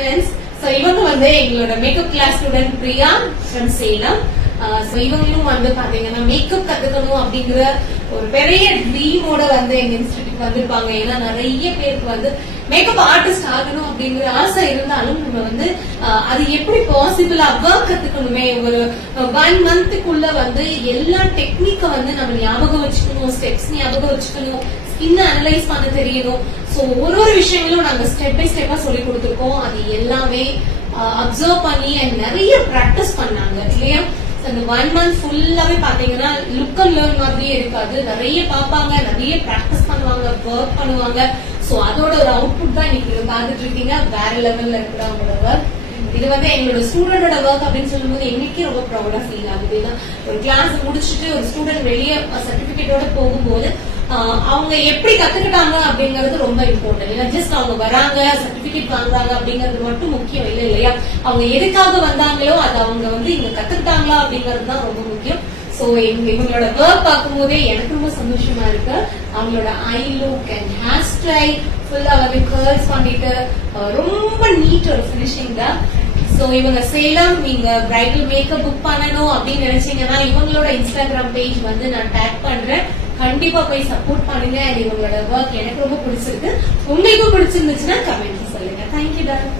Friends. So இவங்க வந்து எங்களோட makeup class student Priya from Salem. இவங்களும் வந்து பாத்தீங்கன்னா மேக்கப் கத்துக்கணும் அப்படிங்கிற ஒரு பெரிய ட்ரீமோட வந்து எங்க இன்ஸ்டிடியூட் வந்திருப்பாங்க. ஏன்னா நிறைய பேருக்கு வந்து மேக்கப் ஆர்டிஸ்ட் ஆகணும் அப்படிங்கிற ஆசை இருந்தாலும் நம்ம வந்து அது எப்படி பாசிபிளா ஒர்க் கத்துக்கணுமே, ஒரு 1 மந்த்துக்குள்ள வந்து எல்லா டெக்னிக்க வந்து நம்ம ஞாபகம் வச்சுக்கணும், ஸ்டெப்ஸ் ஞாபகம் வச்சுக்கணும், ஸ்கின் அனலைஸ் பண்ண தெரியணும். சோ ஒரு விஷயங்களும் நாங்க ஸ்டெப் பை ஸ்டெப்பா சொல்லி கொடுத்துருக்கோம். அது எல்லாமே அப்சர்வ் பண்ணி நிறைய பிராக்டிஸ் பண்ணாங்க இல்லையா. அந்த 1 மந்த் ஃபுல்லாவே பாத்தீங்கன்னா லுக் அண்ட் லேர்ன் மாதிரியே இருக்காது. நிறைய பாப்பாங்க, நிறைய பிராக்டிஸ் பண்ணுவாங்க, ஒர்க் பண்ணுவாங்க. சோ அதோட ஒரு அவுட்புட் தான் இன்னைக்கு பார்த்துட்டு இருக்கீங்க. வேற லெவல்ல இருக்கிற அவங்களோட ஒர்க். இது வந்து எங்களோட ஸ்டூடெண்டோட ஒர்க் அப்படின்னு சொல்லும்போது எங்களுக்கே ரொம்ப ப்ரௌடா ஃபீல் ஆகுது. ஒரு கிளாஸ் முடிச்சுட்டு ஒரு ஸ்டூடெண்ட் வெளியே சர்டிபிகேட்டோட போகும்போது அவங்க எப்படி கத்துக்கிட்டாங்க அப்படிங்கறது ரொம்ப இம்பார்ட்டன்ட். ஏன்னா ஜஸ்ட் அவங்க வராங்க, சர்டிபிகேட் வாங்குறாங்க அப்படிங்கறது மட்டும் முக்கியம் இல்லை இல்லையா. அவங்க எதுக்காக வந்தாங்களோ அது அவங்க வந்து இங்க கத்துக்கிட்டாங்களா அப்படிங்கறது தான் ரொம்ப முக்கியம். சோ இவங்களோட ஒர்க் பார்க்கும் போதே எனக்கு ரொம்ப சந்தோஷமா இருக்கு. அவங்களோட I look and hair style ஃபுல்லா வந்து கர்ல்ஸ் பண்ணிட்டு ரொம்ப நீட் ஒரு பினிஷிங் தான். சோ இவங்க சேலம், நீங்க பிரைடல் மேக்கப் புக் பண்ணணும் அப்படின்னு நினைச்சீங்கன்னா இவங்களோட இன்ஸ்டாகிராம் பேஜ் வந்து நான் டேக் பண்றேன். கண்டிப்பா போய் சப்போர்ட் பண்ணுங்க. இவங்களோட ஒர்க் எனக்கு ரொம்ப பிடிச்சிருக்கு. உங்களுக்கும் பிடிச்சிருந்துச்சுன்னா கமெண்ட் சொல்லுங்க. தேங்க்யூ டா.